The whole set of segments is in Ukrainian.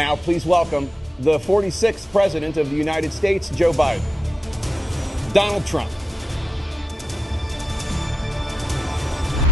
Now, please welcome the 46th President of the United States, Joe Biden. Donald Trump.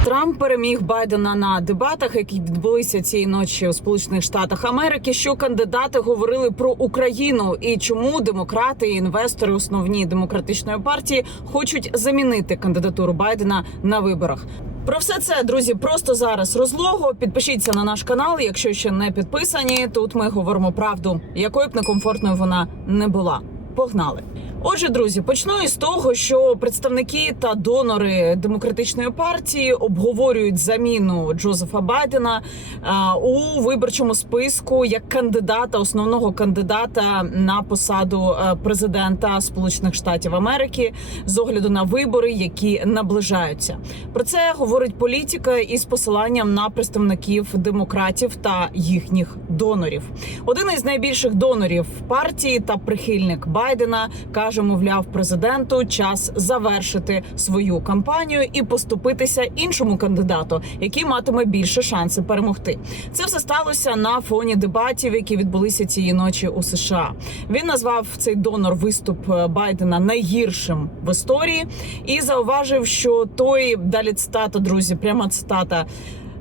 Трамп переміг Байдена на дебатах, які відбулися цієї ночі у Сполучених Штатах Америки. Що кандидати говорили про Україну і чому демократи і інвестори основні демократичної партії хочуть замінити кандидатуру Байдена на виборах? Про все це, друзі, просто зараз розлого. Підпишіться на наш канал, якщо ще не підписані. Тут ми говоримо правду, якою б некомфортною вона не була. Погнали! Отже, друзі, почну із того, що представники та донори демократичної партії обговорюють заміну Джозефа Байдена е, у виборчому списку як кандидата, основного кандидата на посаду е, президента Сполучених Штатів Америки з огляду на вибори, які наближаються. Про це говорить політика із посиланням на представників демократів та їхніх донорів. Один із найбільших донорів партії та прихильник Байдена каже, каже, мовляв, президенту час завершити свою кампанію і поступитися іншому кандидату, який матиме більше шанси перемогти. Це все сталося на фоні дебатів, які відбулися цієї ночі у США. Він назвав цей донор виступ е, Байдена найгіршим в історії і зауважив, що той далі цитата, друзі, пряма цитата.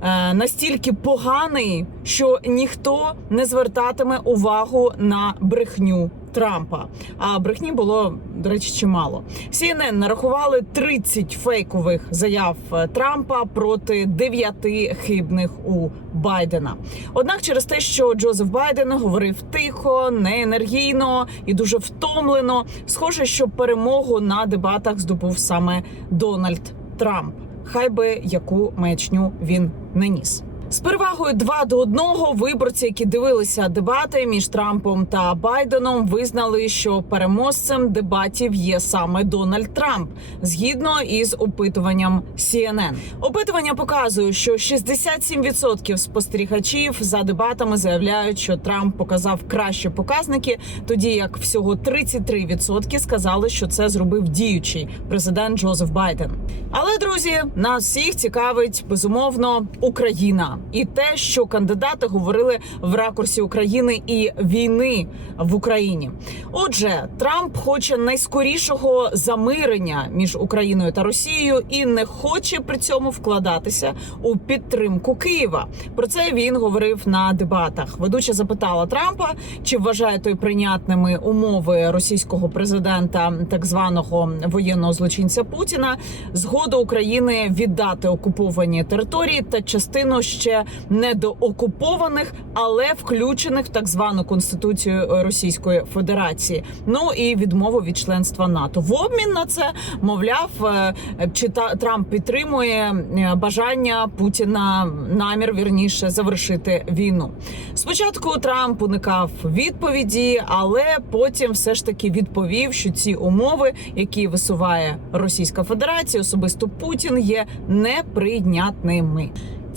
Е, настільки поганий, що ніхто не звертатиме увагу на брехню. Трампа, а брехні було до речі, чимало. CNN нарахували 30 фейкових заяв е, Трампа проти 9 хибних у Байдена. Однак, через те, що Джозеф Байден говорив тихо, неенергійно і дуже втомлено, схоже, що перемогу на дебатах здобув саме Дональд Трамп хай би яку маячню він не ніс. З перевагою 2 до 1 виборці, які дивилися дебати між Трампом та Байденом, визнали, що переможцем дебатів є саме Дональд Трамп, згідно із опитуванням CNN. Опитування показує, що 67% спостерігачів за дебатами заявляють, що Трамп показав кращі показники, тоді як всього 33% сказали, що це зробив діючий президент Джозеф Байден. Але друзі, нас всіх цікавить безумовно Україна і те, що кандидати говорили в ракурсі України і війни в Україні. Отже, Трамп хоче найскорішого замирення між Україною та Росією і не хоче при цьому вкладатися у підтримку Києва. Про це він говорив на дебатах. Ведуча запитала Трампа, чи вважає той прийнятними умови російського президента, так званого воєнного злочинця Путіна, згоду України віддати окуповані території та частину ще ще окупованих, але включених в так звану конституцію Російської Федерації. Ну і відмову від членства НАТО в обмін на це мовляв, е, чи Трамп підтримує е, бажання Путіна намір вірніше завершити війну. Спочатку Трамп уникав відповіді, але потім все ж таки відповів, що ці умови, які висуває Російська Федерація, особисто Путін є неприйнятними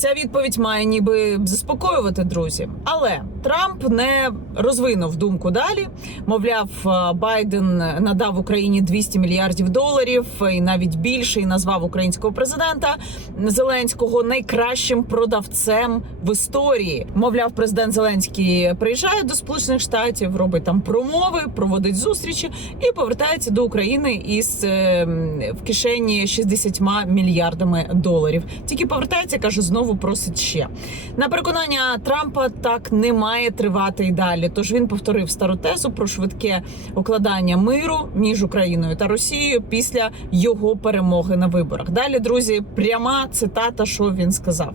ця відповідь має ніби заспокоювати друзів. Але Трамп не розвинув думку далі. Мовляв, е, Байден надав Україні 200 мільярдів доларів і навіть більше і назвав українського президента Зеленського найкращим продавцем в історії. Мовляв, президент Зеленський приїжджає до Сполучених Штатів, робить там промови, проводить зустрічі і повертається до України із е, в кишені 60 мільярдами доларів. Тільки повертається, каже, знову просить ще на переконання Трампа. Так немає має тривати і далі. Тож він повторив стару тезу про швидке укладання миру між Україною та Росією після його перемоги на виборах. Далі друзі, пряма цитата, що він сказав: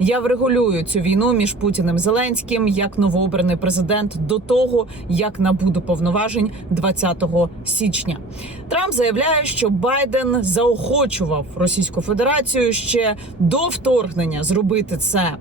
я врегулюю цю війну між Путіним і Зеленським як новообраний президент до того, як набуду повноважень 20 січня. Трамп заявляє, що Байден заохочував Російську Федерацію ще до вторгнення зробити це.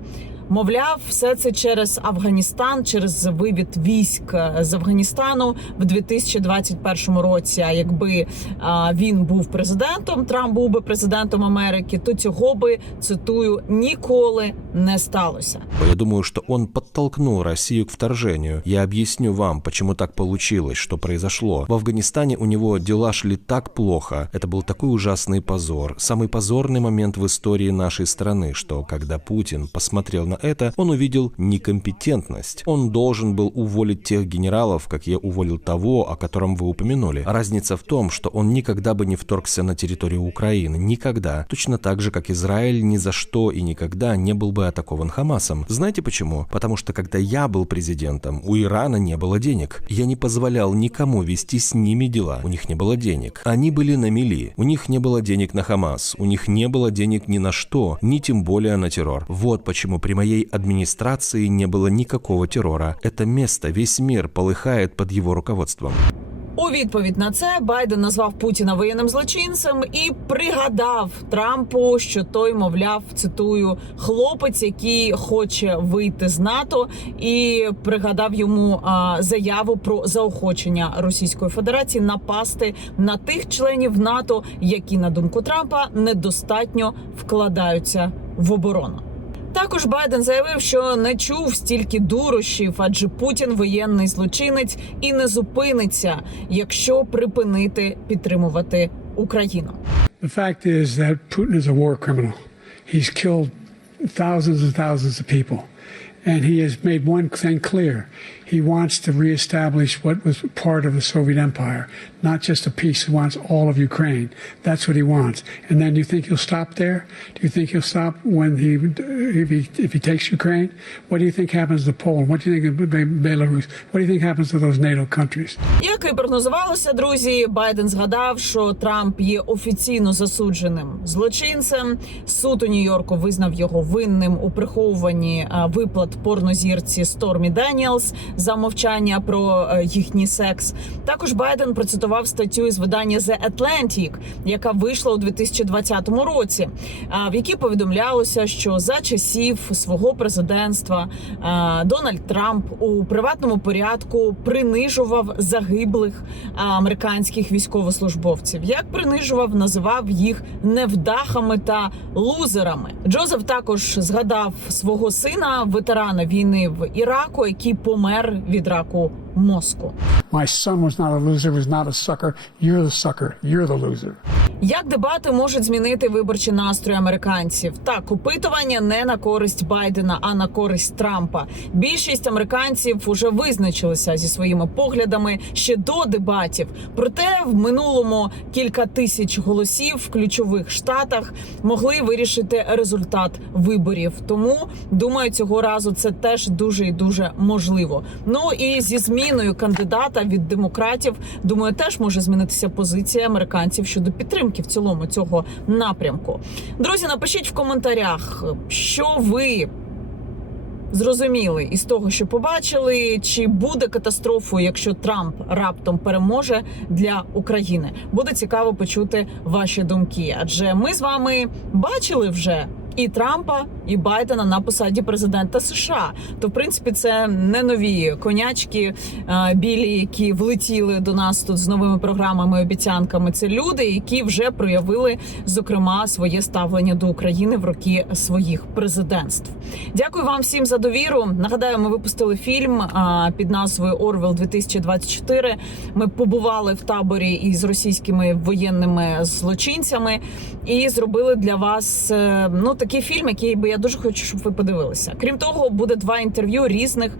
Мовляв, все це через Афганістан, через вивід військ з Афганістану в 2021 році. А якби а, він був президентом, Трамп був би президентом Америки, то цього би цитую ніколи не сталося. Я думаю, что он подтолкнул Россию к вторжению. Я объясню вам, почему так получилось, что произошло. В Афганистане у него дела шли так плохо. Это был такой ужасный позор. Самый позорный момент в истории нашей страны, что когда Путин посмотрел на это, он увидел некомпетентность. Он должен был уволить тех генералов, как я уволил того, о котором вы упомянули. Разница в том, что он никогда бы не вторгся на территорию Украины. Никогда. Точно так же, как Израиль ни за что и никогда не был бы атакован Хамасом. Знаете почему? Потому что когда я был президентом, у Ирана не было денег. Я не позволял никому вести с ними дела. У них не было денег. Они были на мели. У них не было денег на Хамас. У них не было денег ни на что, ни тем более на террор. Вот почему при моей администрации не было никакого террора. Это место, весь мир полыхает под его руководством. У відповідь на це Байден назвав Путіна воєнним злочинцем і пригадав Трампу, що той, мовляв, цитую, хлопець, який хоче вийти з НАТО, і пригадав йому а, заяву про заохочення Російської Федерації напасти на тих членів НАТО, які, на думку Трампа, недостатньо вкладаються в оборону. Також Байден заявив, що не чув стільки дурощів, адже Путін воєнний злочинець і не зупиниться, якщо припинити підтримувати Україну. The fact is that Putin is a war criminal. He's killed thousands and thousands of people. And he has made one thing clear. He wants to reestablish what was part of the Soviet Empire, not just a piece. He wants all of Ukraine. That's what he wants. And then do you think he'll stop there? Do you think he'll stop when he if he, if he takes Ukraine? What do you think happens to Poland? What do you think of Belarus? What do you think happens to those NATO countries? Як і прогнозувалося, друзі, Байден згадав, що Трамп є офіційно засудженим злочинцем. Суд у Нью-Йорку визнав його винним у приховуванні виплат порнозірці Стормі Даніелс. Замовчання про е, їхній секс. Також Байден процитував статтю із видання The Atlantic, яка вийшла у 2020 році, е, в якій повідомлялося, що за часів свого президентства е, Дональд Трамп у приватному порядку принижував загиблих американських військовослужбовців. Як принижував, називав їх невдахами та лузерами. Джозеф також згадав свого сина, ветерана війни в Іраку, який помер. від раку мозку. My son was not a loser, was not a sucker. You're the sucker. You're the loser. Як дебати можуть змінити виборчі настрої американців? Так, опитування не на користь Байдена, а на користь Трампа. Більшість американців вже визначилися зі своїми поглядами ще до дебатів. Проте в минулому кілька тисяч голосів в ключових штатах могли вирішити результат виборів. Тому думаю, цього разу це теж дуже і дуже можливо. Ну і зі зміною кандидата від демократів думаю, теж може змінитися позиція американців щодо підтримки підтримки в цілому цього напрямку. Друзі, напишіть в коментарях, що ви. Зрозуміли із того, що побачили, чи буде катастрофою, якщо Трамп раптом переможе для України, буде цікаво почути ваші думки, адже ми з вами бачили вже і Трампа, і Байдена на посаді президента США. То в принципі це не нові конячки е, білі, які влетіли до нас тут з новими програмами, обіцянками. Це люди, які вже проявили зокрема своє ставлення до України в роки своїх президентств. Дякую вам всім за довіру. Нагадаю, ми випустили фільм е, під назвою Орвел 2024 Ми побували в таборі із російськими воєнними злочинцями і зробили для вас е, ну так такий фільм, який би я дуже хочу, щоб ви подивилися. Крім того, буде два інтерв'ю різних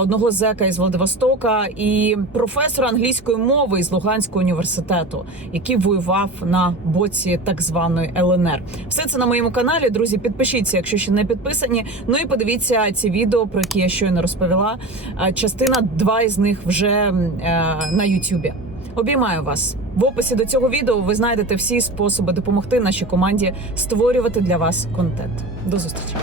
одного зека із Владивостока і професора англійської мови із Луганського університету, який воював на боці так званої ЛНР. Все це на моєму каналі. Друзі, підпишіться, якщо ще не підписані. Ну і подивіться ці відео, про які я щойно розповіла. Частина два із них вже е, на Ютубі. Обіймаю вас в описі до цього відео. Ви знайдете всі способи допомогти нашій команді створювати для вас контент. До зустрічі.